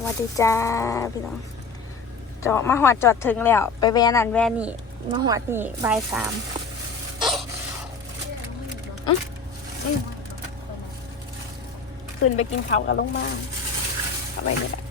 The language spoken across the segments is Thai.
สวัสดีจ้าพี่น้องจอดมาหอดจอดถึงแล้ว ไปแวนั่นแวนี่มาหอดนี่บ่ายสามอื้ออื้อขึ้นไปกินข้าวกับลงบ้างเอาไปนี่แหละ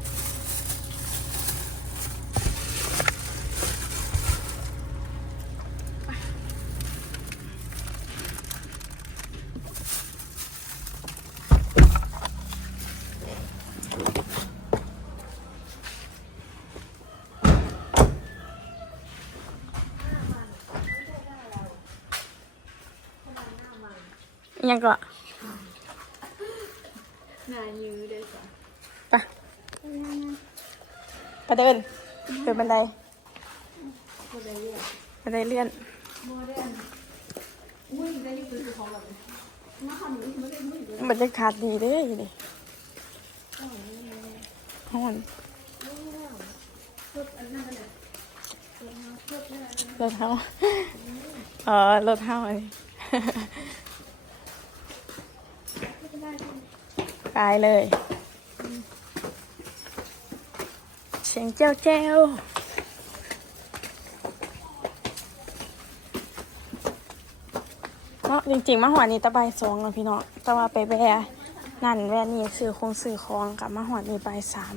ยังก็นายื้อเลยจ้ะไปไปเดินเดินบันไดโมเดลเรียกบันไดเลื่อนโมเดลอุ้ยได้นี่คือคือของแบบมาทำนี้ไม่ได้ไม่ได้บรรยากาศดีเด้ออยู่นี่ห้อนชุดอันนั้นก็เลยชุดนั่นรถเท้าเออรถเท้าเลย ตายเลย เสียงเจ้าเจ้าเนาะจริงๆมาหัวนี้ตะใบสองเนาะพี่เนาะแต่ว่าไปแวนั่นแวนนี่ซื้อคงซื้อของกับมาหัวนี้ใบสาม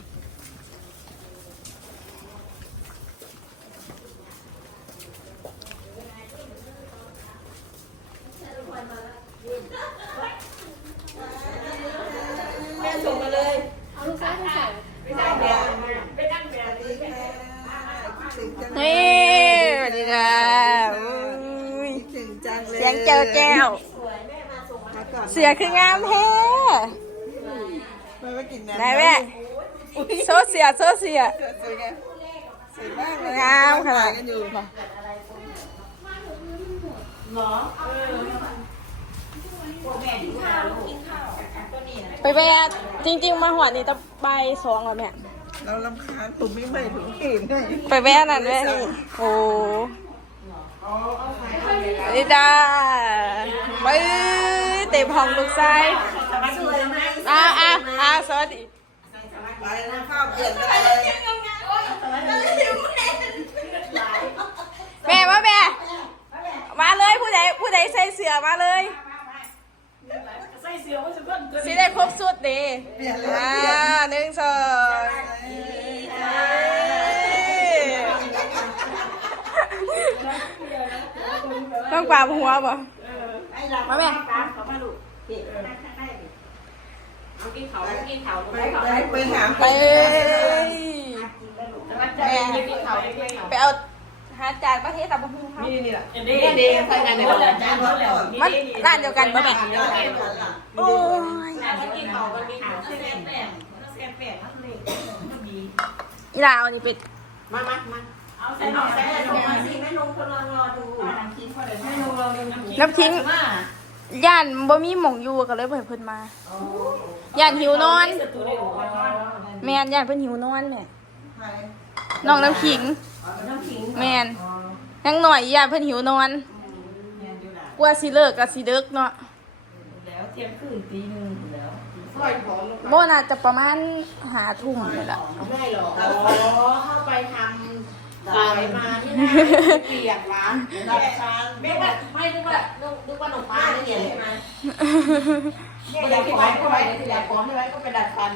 เอาลูกค้าที่ใส่ นี่สวัสดีค่ะอุ้ย ถึงจังเลย เสียงเจ้าแจ้วมาก่อนเสียคืองามแท้ไม่ว่ากินน้ำไหนแม่โซเสียโซเสียสวยไงสวยมากเลยงามขนาดกันอยู่ไปแวะจริง ๆ มาหัวนี่ตะใบายสองแล้วแม่เราลำคาญตุ่มไม่ไม่ถึงเห็นไงไปแวะนั่นแวะนี่โอ้ นี่จ้าไปเต็มห้องลูกชายอ่าอ่าอ่าสวัสดีไปแล้วข้าวเปลี่ยนไปเลยแม่มาแม่ มาเลยผู้ใดผู้ใดใส่เสื้อมาเลยสิได้ครบสุดดีเปลี่ยนเลยอ่าหนึ่งสอง ต้องปาบหัวบ่มาแม่ไปไปไปหาไปเลยแม่ไปเอาหาจานประเทศตะบงเขานี่นี่แหละนี่นี่ทำงานในวันจันทร์มันร้านเดียวกันปะแม่โอ้ยมันกินเขามันมีเขาเส้นแป้งเส้นแป้งมันเล็กมันดีอีลาเอานี่ไปมามามา เอาใส่หน่อใส่หน่อมาสิแม่นงกำลังรอดูน้ำทิ้งเขาเลยแม่นงรอดูน้ำทิ้งย่านบ่มีหม่องอยู่ก็เลยบ่ให้เพิ่นมาย่านหิวนอน แม่นย่านเพิ่นหิวนอนแม่น้องน้ำขิง แม่นยังหน่อยย่านเพิ่นหิวนอนกว่าสิเลิกก็สิเดึกเนาะแล้วเที่ยงคืนตีหนึ่งแล้วโบน่าจะประมาณหาทุ่มนี่ล่ะได้หรออ๋อเข้าไปทำ สายมาที่นั่นเปียกร้านดัดฟันไม่ว่าไม่นึกว่านึกว่าหนมปลาเนี่ยใช่ไหมไม่ได้ที่ไว้ก็ไว้ที่ไหนของที่ไว้ก็ไปดัดฟัน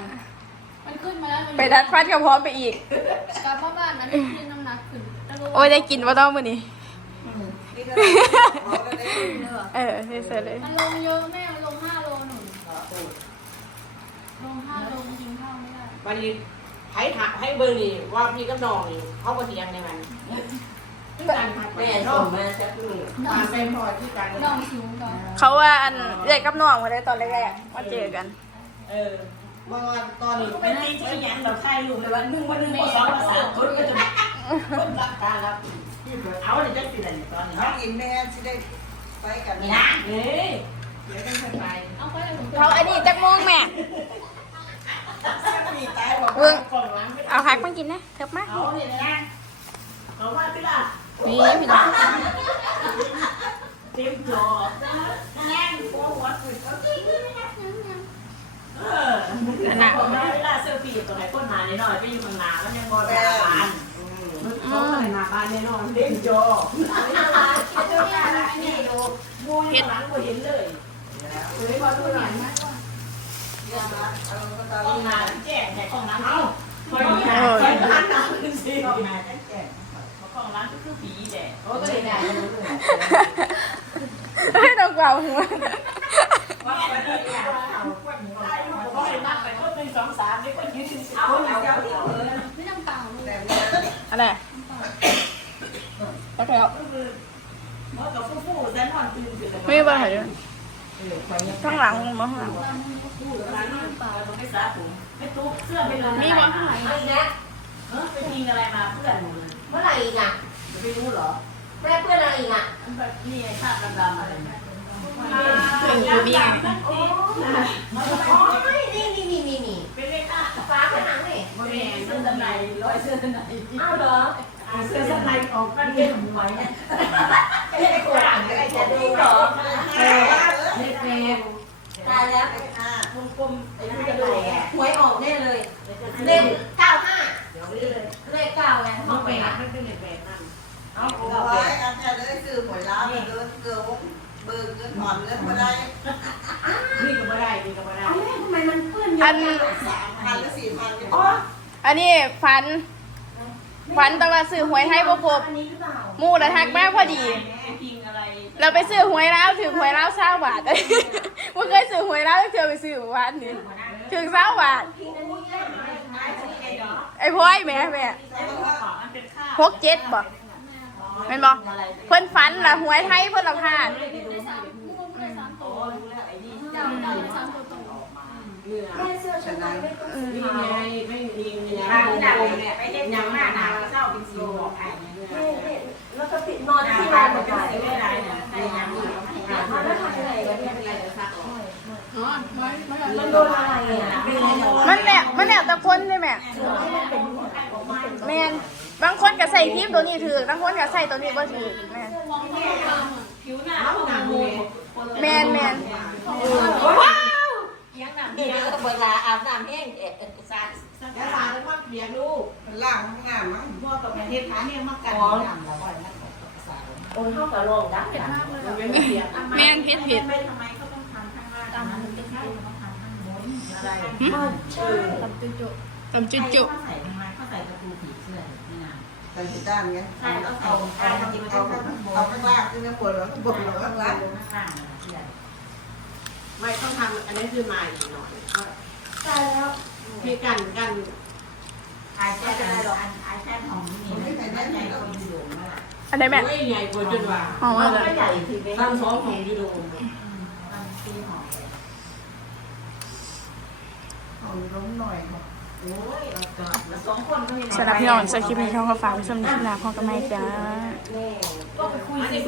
มันขึ้นมาแล้วมันไปดัดฟันก็พร้อมไปอีกกลับมาบ้านนั้นขึ้นน้ำหนักขึ้นโอ้ยได้กินบ่ต้องมื้อนี้นี่ก็ได้เออเสร็จเลยมันลงเยอะแม่มันลงห้าโลหนึ่งลงห้าโลกินข้าวไม่ได้วันนี้ ให้ถามให้เบอร์นี่ว่าพี่กับน้องนี่เขาก็เถียงในมันแม่ส่งมาจะคือตามไปพอที่กันน้องชิวก่อนเขาว่าอันเด็กกับน้องมาได้ตอนแรกๆมาเจอกันเออเมื่อวันตอนนี้ไม่ได้ที่ยังเราใครรู้เลยว่าหนึ่งวันหนึ่งวันสองวันสามคนก็จะคนรับการรับเอาเลยจะสิอะไรตอนนี้น้องอินแม่ที่ได้ไปกันนี่นะเฮ้ยเดี๋ยวต้องไปเอาไปเลยผมเขาอันนี้จักโมงแม่มีตายบอก เบิ่ง ก่อน ล้างเอาหักมากินนะเถิบมาเอาเนี่ยนะเอาว่าพี่ล่ะนี่พี่น้องเต็มจอแน่นหัวหัวสุดเขาจริงอันน่ะเวลาเซอร์ฟี่ตัวไหนก้นหาแน่นอนไปอยู่ข้างหน้ามันยังบอลหน้าบ้านเขาก็เลยหน้าบ้านแน่นอนเล่นจอนี่ดูมูนี่หลังก็เห็นเลยเลยพอตัวหลังเนี่ยมาเอาก็ตาห้องน้ำแจ้งแต่ห้องน้ำเอา คอยดูนะคอยหันหน้าขึ้นสิห้องน้ำแจ้งห้องน้ำก็คือผีแดดโอ้ก็เลยได้ไม่ต้องเกาหัวว่าไปเลยอะเอาควันหัวได้ลูกก็ให้นับไปคนหนึ่งสองสามนี่คนยืนเอาเอาเอาที่เออไม่ต้องเต่าลูกแต่เนี่ยอะไรแล้วแล้วเพราะกับผู้ผู้แซนอนตื่นขึ้นไม่บ้าเหรอ ข้างหลังมั้งหลังผู้ร้านนี้าผมไม่ตุ๊กเสื้อไม่เลยมีมั้งไอ้แจ๊คเออไปยิงอะไรมาเพื่อนเมื่อไหร่อีกอะไม่รู้เหรอแม่เพื่อนอะไรอีกอะนี่ไอ้ภาพดำๆอะไรเนี่ยคือคือนี่ไงโอ้ยนี่นี่นี่นี่นี่เป็นเลขห้าฟ้าผนังนี่โมเดลเสื้อชั้นในร้อยเสื้อชั้นในอ้าวเหรอเสื้อชั้นในออกมันเป็นหวยเนี่ยไอ้ไอ้คนอ่านไอ้จะดูเหรอ ตายแล้วห้ากลมไอ้ไม่เป็จะนดูไรแหวยออกแน่เลย เลขเก้าห้าเลขเก้าไงต้ต้องไปอะอะมันเป็นเลขแปดนั่นเอาโอ้เอาไปยอาจารย์ได้ซื้อหวยล้านเดินเกลือเบิกเงินผ่อนเงินมาได้นี่ก็ไม่ได้นี่ก็ไม่ได้ เอาแม่ทำไมมันเปื้อนเยอัอะนสามพันหรือสี่พันกันอ๋ออันนี้ฝัน ฝันแต่ว่าซื้อหวยให้บ่ครบอันนี้หรือเปล่าหมู่ละทักมาพอดีพิงอะไรเราไปซื้อหวยแล้วถือหวยแล้วเศร้าบาทว่าเคยซื้อหวยแล้วเธอไปซื้อวันนี้ถึงเศร้าบาทพิงอันนี้แค่ไหนไอ้พ่อยแม่แม่มันเป็นค่าหกเจ็ดบ่แม่นบ่เพิ่นฝันละหวยไทยเพิ่นละพลาด เนื้อแม่เสื้อชั้นในไม่ต้องซื้อนี่มาไงไม่มีไงทางหนักเนี่ยไม่ได้ยังหน้าหนาเศร้าเป็นสีบอกไอ้เนี่ยแม่แม่แล้วก็ติดนอนที่ที่บ้าบ้านนหมมันดจะเลยซื้อได้เนี่ยได้ยังอยู่มาแล้วทำยังไงวะเนี่ยอะไรจะซักอออ๋อไม่ไม่มันโดนอะไรอะมันแหละมันแล้วแต่คนเลยแม่แมนบางคนก็ใส่ทีมตัวนี้ถือบางคนก็ใส่ตัวนี้บ่ถือแมนมองไม่เห็นตาผิวหน้าแมนแมน ยังหนังเดี๋ยวเวลาอาบน้ำแห้งเด็ดซักซักยาลาแล้วมันเปียกลูกล่างห้องน้ำมั้งพ่อกับประเทศค้าเนี่ยมักกันดำแล้วก็นั่นก็ภาษาโอ้ยเข้ากับโรงดังดังมันไม่เปียกแม่นผิดผิดไม่ทำไมเขาต้องทำข้างล่างตามมันเป็นข้าวต้องทำข้างบนอะไรใช่ตามจุจุตำจุจุเขาใส่ทำไมเขาใส่ตะปูผีเสื้อนี่นะใส่ผิดด้านไงใช่แล้วเอาใส่เอาข้างเอาข้างเอาเอาข้างล่างขึ้นมาปวดแล้วก็ปวดแล้วข้างล่างข้าง ไม่ต้องทำอันนี้คือมาอีกหน่อยตายแล้วมีกันกันหายใจได้หรอไอแค่ของนี่ไม่ใช่ได้ใหญ่คนยูโดมากอันไหนแม่ไม่ใหญ่กว่าจนว่าอ๋อว่าเลยไม่ใหญ่ทีเดียวตั้งสองของยูโดมตั้งตีหอมเอาล้มหน่อยโอ้ยเราสองคนก็มีสำหรับพี่น้องสคริปต์นี้เขาก็ฝากไว้สำหรับหน้าพ่อกับแม่จ้าแม่ก็ไปคุยสิ